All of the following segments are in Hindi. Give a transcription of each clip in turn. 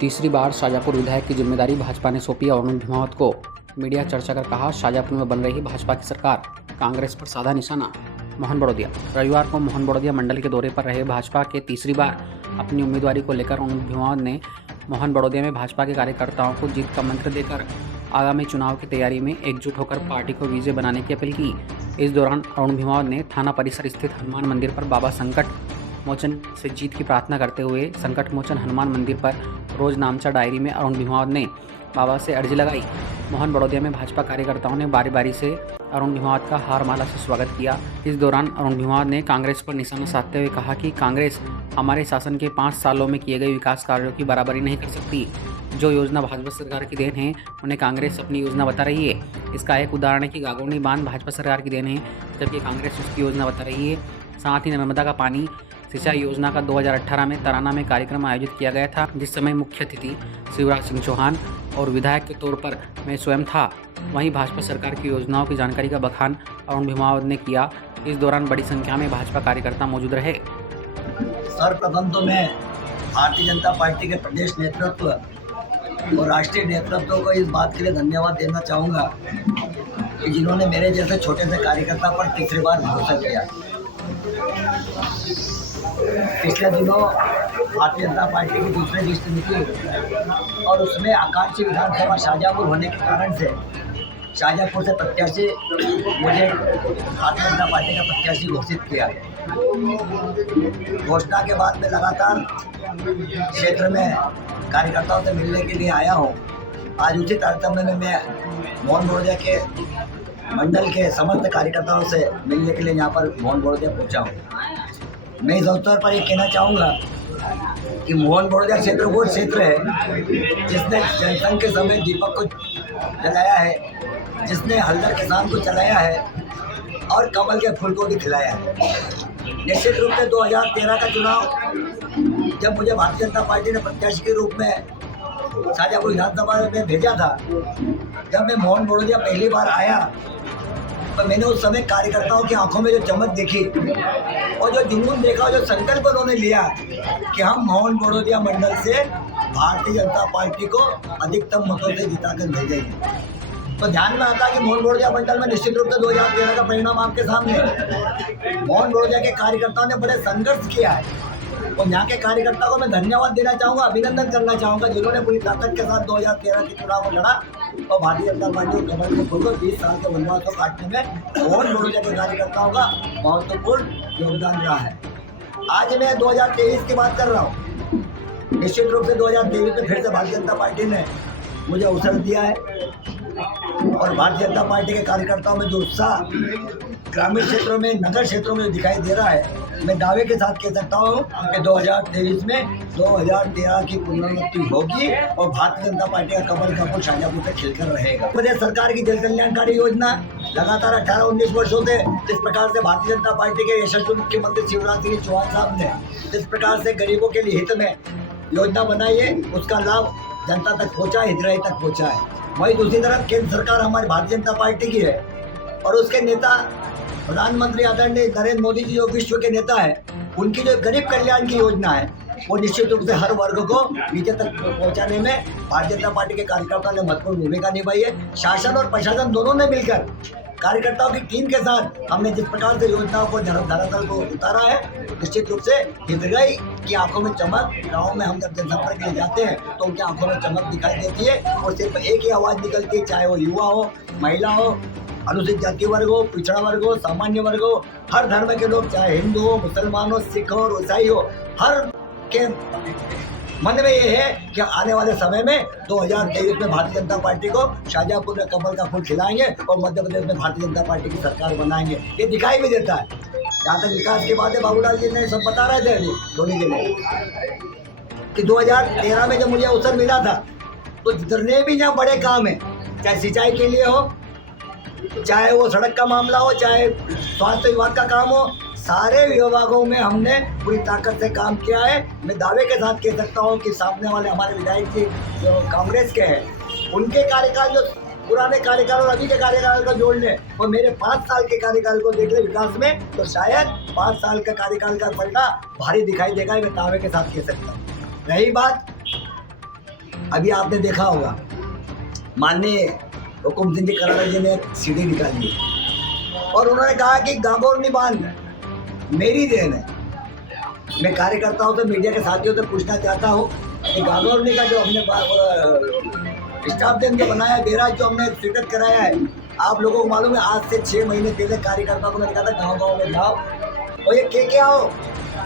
तीसरी बार शाजापुर विधायक की जिम्मेदारी भाजपा ने सौंपी अरुण भीमावत को। मीडिया चर्चा कर कहा, शाजापुर में बन रही भाजपा की सरकार, कांग्रेस पर साधा निशाना। मोहन बड़ौदिया। रविवार को मोहन बड़ौदिया मंडल के दौरे पर रहे भाजपा के तीसरी बार अपनी उम्मीदवारी को लेकर अरुण भीमावत ने मोहन बड़ौदिया में भाजपा के कार्यकर्ताओं को जीत का मंत्र देकर आगामी चुनाव की तैयारी में एकजुट होकर पार्टी को विजय बनाने की अपील की। इस दौरान अरुण भीमावत ने थाना परिसर स्थित हनुमान मंदिर पर बाबा संकट मोचन से जीत की प्रार्थना करते हुए संकट मोचन हनुमान मंदिर पर रोज नामचा डायरी में अरुण भीमावत ने बाबा से अर्जी लगाई। मोहन बड़ौदिया में भाजपा कार्यकर्ताओं ने बारी बारी से अरुण भीमावत का हार माला से स्वागत किया। इस दौरान अरुण भीमावत ने कांग्रेस पर निशाना साधते हुए कहा कि कांग्रेस हमारे शासन के 5 सालों में किए गए विकास कार्यों की बराबरी नहीं कर सकती। जो योजना भाजपा सरकार की देन है, उन्हें कांग्रेस अपनी योजना बता रही है। इसका एक उदाहरण है कि गागोनी बांध भाजपा सरकार की देन है, जबकि कांग्रेस उसकी योजना बता रही है। साथ ही नर्मदा का पानी सिंचाई योजना का 2018 में तराना में कार्यक्रम आयोजित किया गया था, जिस समय मुख्य अतिथि शिवराज सिंह चौहान और विधायक के तौर पर मैं स्वयं था। वहीं भाजपा सरकार की योजनाओं की जानकारी का बखान अरुण भीमावत ने किया। इस दौरान बड़ी संख्या में भाजपा कार्यकर्ता मौजूद रहे। सर्वप्रथम तो मैं भारतीय जनता पार्टी के प्रदेश नेतृत्व और राष्ट्रीय नेतृत्व को इस बात के लिए धन्यवाद देना चाहूँगा कि जिन्होंने मेरे जैसे छोटे से कार्यकर्ता पर तीसरी बार भरोसा किया। पिछले दिनों भारतीय जनता पार्टी की दूसरी लिस्ट निकली और उसमें आकांक्षी विधानसभा शाजापुर होने के कारण से शाजापुर से प्रत्याशी मुझे भारतीय जनता पार्टी का प्रत्याशी घोषित किया। घोषणा के बाद मैं लगातार क्षेत्र में कार्यकर्ताओं से मिलने के लिए आया हूँ। आज उसी तारतम्य में मैं मोहन बड़ौदिया के मंडल के समस्त कार्यकर्ताओं से मिलने के लिए यहाँ पर मोहन बड़ौदिया पहुँचा हूँ। मैं इस अवसर पर ये कहना चाहूँगा कि मोहन बड़ौदिया क्षेत्र वो क्षेत्र है जिसने जनसंघ के समय दीपक को जलाया है, जिसने हल्दर किसान को चलाया है और कमल के फूल को भी खिलाया है। निश्चित रूप से 2013 का चुनाव जब मुझे भारतीय जनता पार्टी ने प्रत्याशी के रूप में शाजापुर विधानसभा में भेजा था, जब मैं मोहन बड़ौदिया पहली बार आया तो मैंने उस समय कार्यकर्ताओं की आंखों में जो चमक देखी और जो जुनून देखा, जो संकल्प उन्होंने लिया कि हम मोहन बड़ौदिया मंडल से भारतीय जनता पार्टी को अधिकतम मतों से जिताकर भेजेंगे, तो ध्यान में आता कि मोहन बड़ौदिया मंडल में निश्चित रूप से 2013 का परिणाम आपके सामने है। मोहन बड़ौदिया के कार्यकर्ताओं ने बड़े संघर्ष किया है और यहाँ के कार्यकर्ताओं को मैं धन्यवाद देना चाहूँगा, अभिनंदन करना चाहूँगा, जिन्होंने पूरी ताकत के साथ 2013 के चुनाव को लड़ा और भारतीय जनता पार्टी को कमल के फूल को 20 साल के वनवास को काटने में मोहन बड़ौदिया के कार्यकर्ताओं का महत्वपूर्ण योगदान रहा है। आज मैं 2023 की बात कर रहा हूँ। निश्चित रूप से 2023 में फिर से भारतीय जनता पार्टी ने मुझे अवसर दिया है और भारतीय जनता पार्टी के कार्यकर्ताओं में जो उत्साह ग्रामीण क्षेत्रों में, नगर क्षेत्रों में दिखाई दे रहा है, मैं दावे के साथ कह सकता हूँ कि 2023 में 2013 की पुनरावृत्ति होगी और भारतीय जनता पार्टी का कमल का फूल शाजापुर से खिलकर रहेगा। प्रदेश सरकार की जन कल्याणकारी योजना लगातार 18-19 वर्षों से जिस प्रकार से भारतीय जनता पार्टी के यशस्वी मुख्यमंत्री शिवराज सिंह चौहान साहब ने जिस प्रकार से गरीबों के लिए हित में योजना बनाई है, उसका लाभ जनता तक पहुँचा है, हितग्राही तक पहुँचा है। वही दूसरी तरफ केंद्र सरकार हमारी भारतीय जनता पार्टी की है और उसके नेता प्रधानमंत्री आदरणीय नरेंद्र मोदी जी जो विश्व के नेता है, उनकी जो गरीब कल्याण की योजना है वो निश्चित रूप से हर वर्ग को नीचे तक पहुंचाने में भारतीय जनता पार्टी के कार्यकर्ताओं ने महत्वपूर्ण भूमिका निभाई है। शासन और प्रशासन दोनों ने मिलकर कार्यकर्ताओं की टीम के साथ हमने जिस प्रकार से योजनाओं को धरातल को उतारा है, निश्चित रूप से हितग्राही की आंखों में चमक, गाँव में हम जब जनसंपर्क के लिए जाते हैं तो उनकी आंखों में चमक दिखाई देती है और सिर्फ एक ही आवाज़ निकलती है, चाहे वो युवा हो, महिला हो, अनुसूचित जाति वर्ग हो, पिछड़ा वर्ग हो, सामान्य वर्ग हो, हर धर्म के लोग, चाहे हिंदू हो, मुसलमान हो, सिख हो और ईसाई हो, हर के मन में ये है कि आने वाले समय में 2023 में भारतीय जनता पार्टी को शाजापुर में कमल का फूल खिलाएंगे और मध्य प्रदेश में भारतीय जनता पार्टी की सरकार बनाएंगे। ये दिखाई भी देता है। जहाँ तक विकास की बात है, बाबूलाल जी ने सब बता रहे थे अभी धोनी के लिए कि 2013 में जब मुझे अवसर मिला था तो जितने भी यहाँ बड़े काम है, चाहे सिंचाई के लिए हो, चाहे वो सड़क का मामला हो, चाहे स्वास्थ्य विभाग का काम हो, सारे विभागों में हमने पूरी ताकत से काम किया है। मैं दावे के साथ कह सकता हूँ कि सामने वाले हमारे विधायक जी जो कांग्रेस के हैं, उनके कार्यकाल जो पुराने कार्यकाल और अभी के कार्यकाल को जोड़ लें और मेरे 5 साल के कार्यकाल को देख ले विकास में, तो शायद 5 साल का कार्यकाल का पलटा भारी दिखाई देगा। मैं दावे के साथ कह सकता हूँ। रही बात अभी आपने देखा होगा माननीय हुकुम सिंह जी करारा जी ने एक सीढ़ी निकाली और उन्होंने कहा कि गागोरनी बांध मेरी देन है। मैं कार्यकर्ताओं से, मीडिया के साथियों से पूछना चाहता हूँ कि गागोरनी का जो हमने स्टाफ डैम जो बनाया है, बैराज जो हमने स्वीकृत कराया है, आप लोगों को मालूम है आज से 6 महीने पहले कार्यकर्ताओं को मैंने कहा था गाँव-गाँव में जाओ और ये क्या हो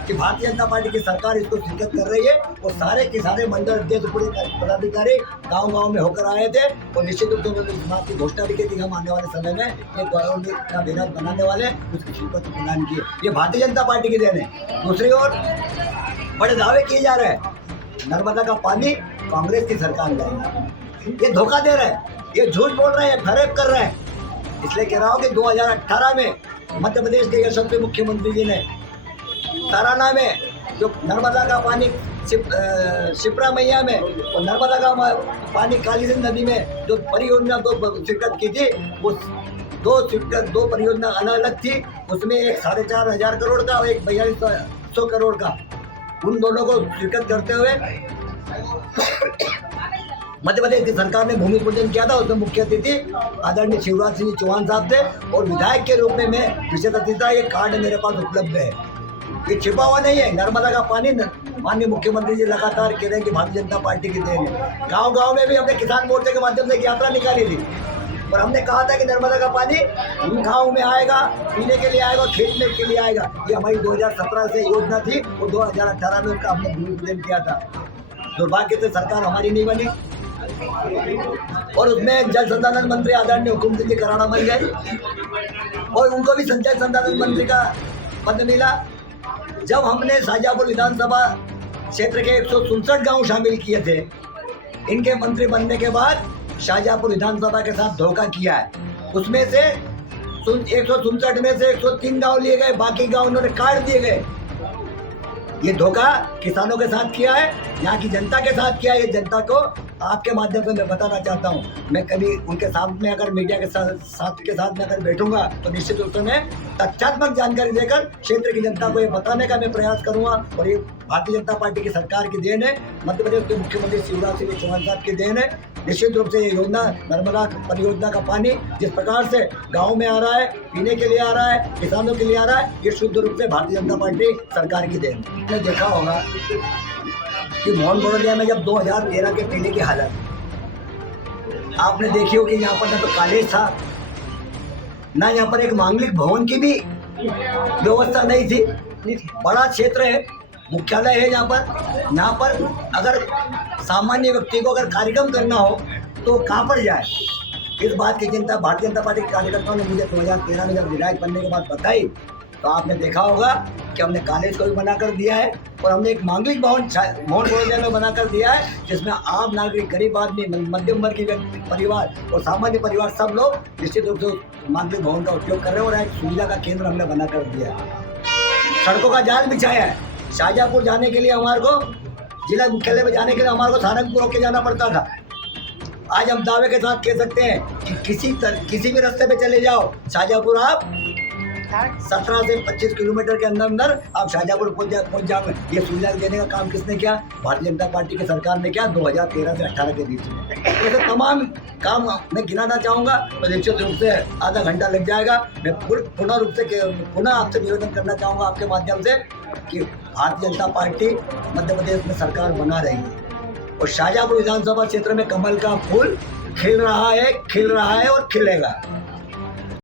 कि भारतीय जनता पार्टी की सरकार इसको स्वीकृत कर रही है और सारे के सारे मंडल अध्यक्ष पूरे पदाधिकारी गांव-गांव में होकर आए थे और निश्चित रूप से उन्होंने इस बात की घोषणा भी की थी हम आने वाले समय में एक गाँव का बैराज बनाने वाले उसकी स्वीकृति प्रदान की। ये भारतीय जनता पार्टी की देन है। दूसरी ओर बड़े दावे किए जा रहे हैं नर्मदा का पानी कांग्रेस की सरकार लाएगी, ये धोखा दे रहे हैं, ये झूठ बोल रहे हैं, फरेब कर रहे हैं। इसलिए कह रहा हूँ कि 2018 में मध्य प्रदेश के यशस्वी मुख्यमंत्री जी ने ताराना में जो नर्मदा का पानी शिप्रा मैया में और नर्मदा का पानी काली सिंध नदी में जो परियोजना दो स्वीकृत की थी, वो दो परियोजना अलग अलग थी। उसमें एक 4,500 करोड़ का और एक 4,200 करोड़ का, उन दोनों को स्वीकृत करते हुए मध्य प्रदेश की सरकार ने भूमि पूजन किया था। उसमें मुख्य अतिथि आदरणीय शिवराज सिंह चौहान साहब थे और विधायक के रूप में मैं विशेष अतिथि था। ये कार्ड मेरे पास उपलब्ध है, ये छिपा हुआ नहीं है। नर्मदा का पानी माननीय मुख्यमंत्री जी लगातार कह रहे हैं कि भारतीय जनता पार्टी की देन है। गांव-गांव में भी हमने किसान मोर्चे के माध्यम से एक यात्रा निकाली थी और हमने कहा था कि नर्मदा का पानी गाँव में आएगा, पीने के लिए आएगा, खेत में के लिए आएगा। ये हमारी 2017 से योजना थी और 2018 में उसका हमने भूमि पूजन किया था। दुर्भाग्य से सरकार हमारी नहीं बनी और उसमें जल संसाधन मंत्री आदरणीय हुकुम सिंह जी करारा बन गए और उनको भी सिंचाई संसाधन मंत्री का पद मिला। जब हमने शाहजहाँपुर विधानसभा क्षेत्र के 167 गांव शामिल किए थे, इनके मंत्री बनने के बाद शाहजहाँपुर विधानसभा के साथ धोखा किया है। उसमें से 167 में से 103 गांव लिए गए, बाकी गांव उन्होंने काट दिए गए। ये धोखा किसानों के साथ किया है, यहाँ की जनता के साथ किया है। ये जनता को आपके माध्यम से मैं बताना चाहता हूँ। मैं कभी उनके साथ में अगर मीडिया के साथ में अगर बैठूंगा तो निश्चित रूप से मैं तथ्यात्मक जानकारी देकर क्षेत्र की जनता को ये बताने का मैं प्रयास करूंगा। और ये भारतीय जनता पार्टी की सरकार की देन है, मध्य प्रदेश के मुख्यमंत्री शिवराज सिंह चौहान साहब की देन है। निश्चित रूप से ये योजना नर्मदा परियोजना का पानी जिस प्रकार से गाँव में आ रहा है, पीने के लिए आ रहा है, किसानों के लिए आ रहा है, ये शुद्ध रूप से भारतीय जनता पार्टी सरकार की देन है। आपने देखा होगा कि मोहन बड़ौदिया में जब 2013 के पहले की हालत आपने देखी होगी, यहाँ पर ना तो कॉलेज था, ना यहाँ पर एक मांगलिक भवन की भी व्यवस्था नहीं थी। बड़ा क्षेत्र है, मुख्यालय है यहाँ पर अगर सामान्य व्यक्ति को अगर कार्यक्रम करना हो तो कहाँ पर जाए। इस बात की चिंता भारतीय जनता पार्टी के कार्यकर्ताओं ने मुझे 2013 में जब विधायक बनने के बाद बताई तो आपने देखा होगा कि हमने कॉलेज को भी बना कर दिया है और हमने एक मांगलिक भवन मोहन बड़ौदिया में बना कर दिया है, जिसमें आम नागरिक, गरीब आदमी, मध्यम वर्ग के परिवार और सामान्य परिवार सब लोग निश्चित रूप से मांगलिक भवन का उपयोग कर रहे हैं और एक सुविधा का केंद्र हमने बना कर दिया है। सड़कों का जाल बिछाया है। शाहजहाँपुर जाने के लिए हमारे को, जिला मुख्यालय में जाने के लिए हमारे को सहारनपुर होकर जाना पड़ता था। आज हम दावे के साथ कह सकते हैं कि किसी भी रास्ते पे चले जाओ, शाहजहाँपुर आप 17 से 25 किलोमीटर के अंदर आप शाहजहाँपुर पहुँच जाओगे। ये सुविधा देने का काम किसने किया? भारतीय जनता पार्टी की सरकार ने किया 2013 से 18 के बीच में। ऐसे तमाम काम मैं गिनाना चाहूँगा तो निश्चित रूप से आधा घंटा लग जाएगा। मैं पुनः आपसे निवेदन करना चाहूँगा आपके माध्यम से कि भारतीय जनता पार्टी मध्य प्रदेश में सरकार बना रही है और शाहजहाँपुर विधानसभा क्षेत्र में कमल का फूल खिल रहा है और खिलेगा।